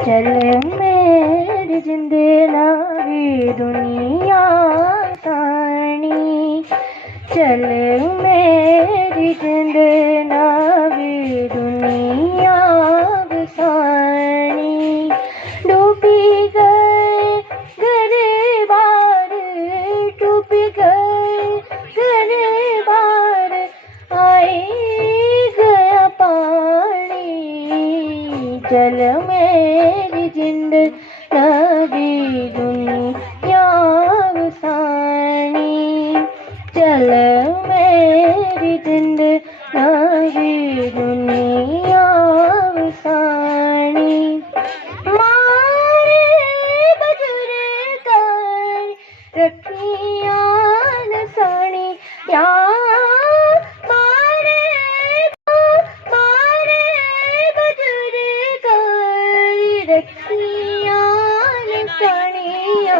चल मेरी जिंद नवी दुनिया सानी, चल मेरी जिंद नवी दुनिया बसानी। डूबी गए घर बार, डूबी गए घर बार, आई गया पानी। चल मेरी जिंद नवी दुनिया बसानी, चल मेरी जिंद नवी दुनिया बसानी। मारे बजुर्ग रखियां नसानी, या मारे बुजुर्ग रखियां नसानिया।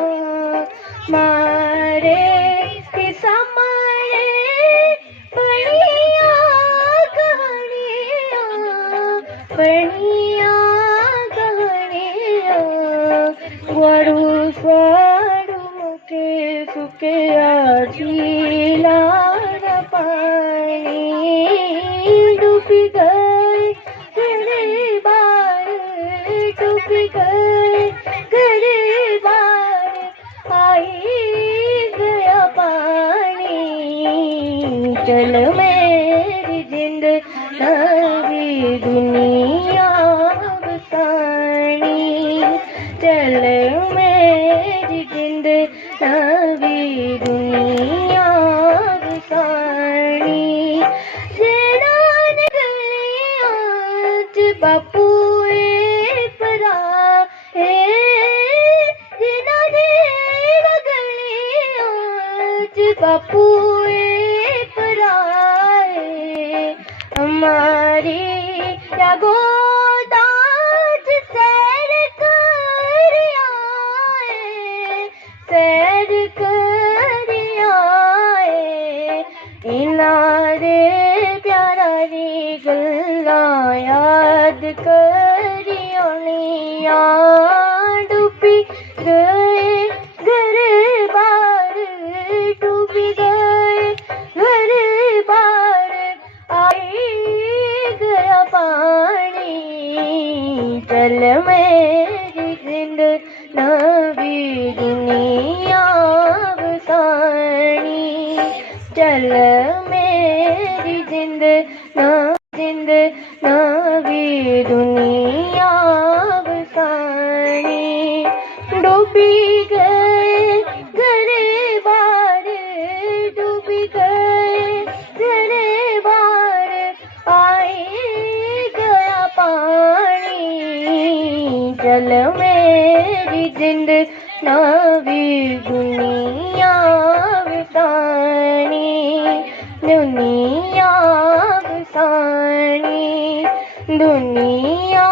मारे सामने बढ़िया कहानियां, बढ़िया कहानियां। वाड़ू स्वाड़ू मुके सुके झीला न पानी। डूबी गए घर बार, डूबी गए घर बार, आई गया पानी। चल मेरी जिंद नवी दुनिया बसानी, चल मेरी जिंद नवी दुनिया बसानी। जेड़ा गलियां च बापू परा है, जिन्हां दे गलियां च बापू परा है। हमारी जागो सैर कर आए, सैर कर आए। इनारे प्यारा दी गल्लां याद करियोनिया। डूबी गए घर बार, डूबी गए घर बार, आई गया पानी। चल मेरी जिंद नवी दुनिया बसानी, चल मेरी जिंद नवी दुनिया बसानी। डूबी गए घर बार, डूबी गए घर बार, आई गया पानी। चल मेरी जिंद नवी दुनिया बसानी, दुनिया बसानी, दुनिया